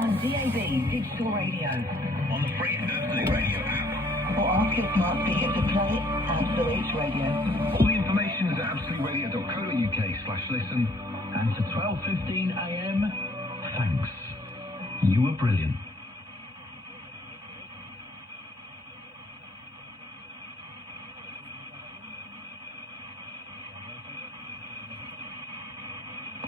on DAB digital radio, on the free Absolute Radio app, or ask your smart speaker to play Absolute Radio. All the information is at absoluteradio.co.uk/listen. And to 12:15 AM, thanks. You were brilliant.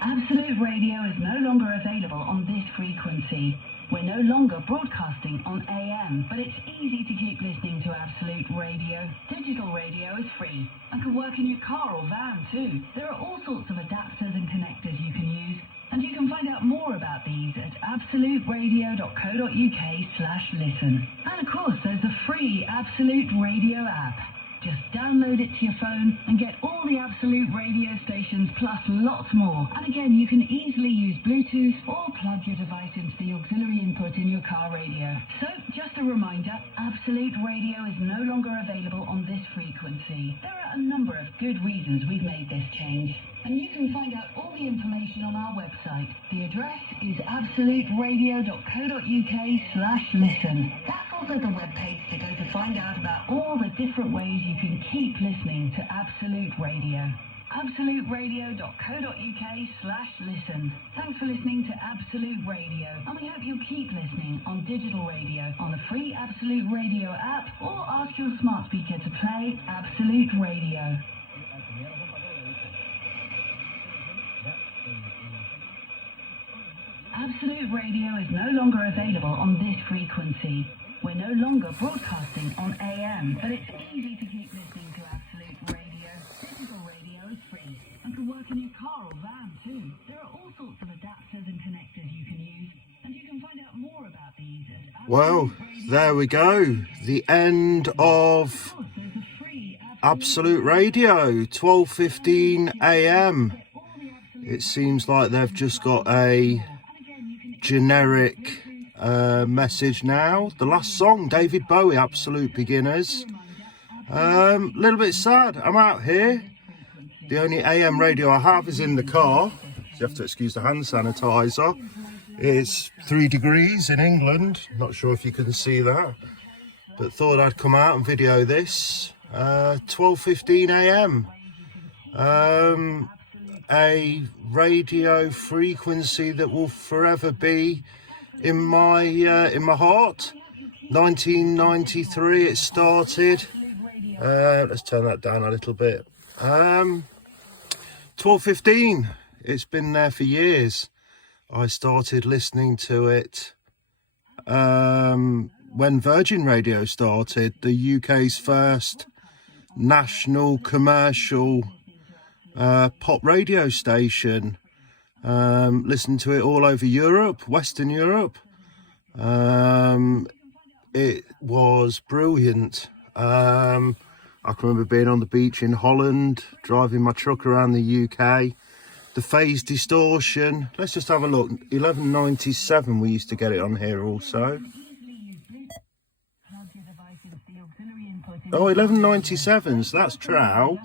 Absolute Radio is no longer available on this frequency. We're no longer broadcasting on AM, but it's easy to keep listening to Absolute Radio. Digital radio is free and can work in your car or van too. There are all sorts of adapters and connectors you can use, and you can find out more about these at absoluteradio.co.uk/listen. And of course, there's the free Absolute Radio app. Just download it to your phone and get all the Absolute radio stations plus lots more. And again, you can easily use Bluetooth or plug your device into the auxiliary input in your car radio. So, just a reminder, Absolute Radio is no longer available on this frequency. There are a number of good reasons we've made this change, and you can find out all the information on our website. The address is absoluteradio.co.uk/listen. That's also the webpage to go to find out about all the different ways you can keep listening to Absolute Radio. absoluteradio.co.uk/listen. Thanks for listening to Absolute Radio, and we hope you'll keep listening on digital radio, on the free Absolute Radio app, or ask your smart speaker to play Absolute Radio. Absolute Radio is no longer available on this frequency. We're no longer broadcasting on AM, but it's easy to keep listening to Absolute Radio. Digital radio is free and can work in your car or van too. There are all sorts of adapters and connectors you can use, and you can find out more about these at Well, there we go. The end of Absolute Radio, 12:15 AM. It seems like they've just got a generic message now. The last song, David Bowie, Absolute Beginners. Little bit sad. I'm out here. The only AM radio I have is in the car. So you have to excuse the hand sanitizer. It's 3 degrees in England. Not sure if you can see that, but thought I'd come out and video this. 12:15 AM. A radio frequency that will forever be in my heart. 1993 it started. Let's turn that down a little bit. 12:15. It's been there for years. I started listening to it when Virgin Radio started, the UK's first national commercial pop radio station. Listened to it all over Europe, Western Europe. It was brilliant. I can remember being on the beach in Holland, driving my truck around the UK. The phase distortion. Let's just have a look. 1197 we used to get it on here also. Oh, 1197, so that's Trow.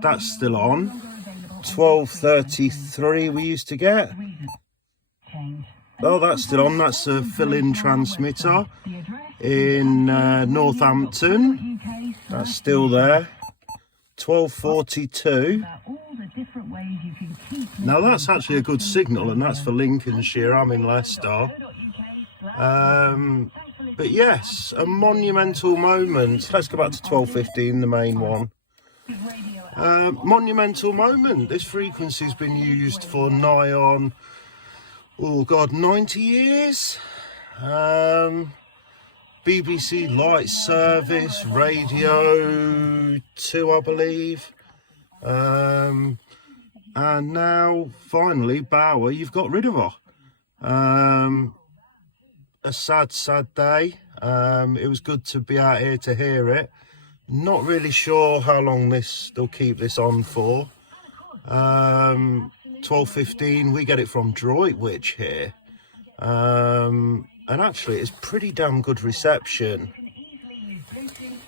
That's still on. 1233 we used to get. Oh, that's still on. That's a fill-in transmitter in Northampton. That's still there. 1242. Now that's actually a good signal, and that's for Lincolnshire. I'm in Leicester. But yes, a monumental moment. Let's go back to 1215, the main one. Monumental moment. This frequency's been used for nigh on, 90 years. BBC Light Service, Radio 2, I believe. And now, finally, Bauer, you've got rid of her. A sad, sad day. It was good to be out here to hear it. Not really sure how long they'll keep this on for. 12:15, we get it from Droitwich here. And actually, it's pretty damn good reception.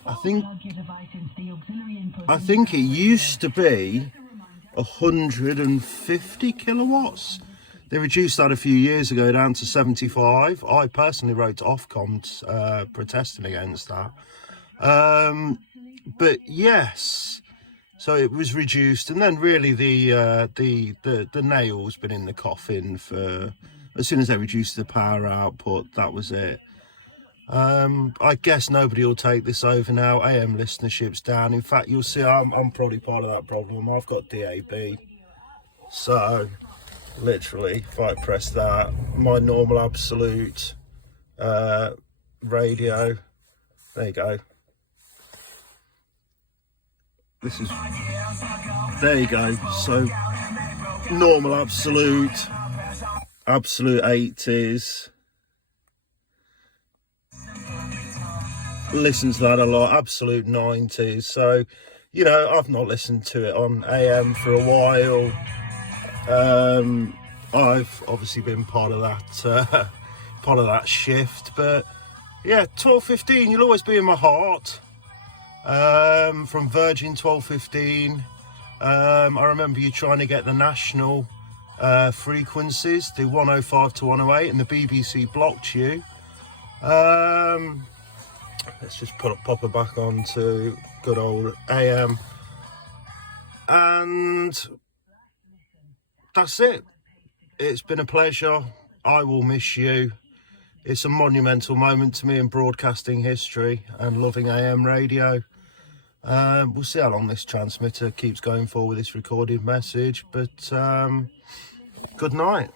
I think it used to be 150 kilowatts. They reduced that a few years ago down to 75. I personally wrote to Ofcom protesting against that. But yes, so it was reduced, and then really the nail's been in the coffin for, as soon as they reduced the power output, that was it. I guess nobody will take this over now. AM listenership's down. In fact, you'll see I'm probably part of that problem. I've got DAB, so literally if I press that, my normal absolute radio, there you go, this is, there you go, so normal absolute 80s, listen to that a lot, absolute 90s. So, you know, I've not listened to it on AM for a while. I've obviously been part of that shift, but yeah, 1215, you'll always be in my heart. From Virgin 1215, I remember you trying to get the national frequencies, the 105 to 108, and the BBC blocked you. Let's just pop her back on to good old AM, and that's it. It's been a pleasure. I will miss you. It's a monumental moment to me in broadcasting history and loving AM radio. We'll see how long this transmitter keeps going for with this recorded message, but good night.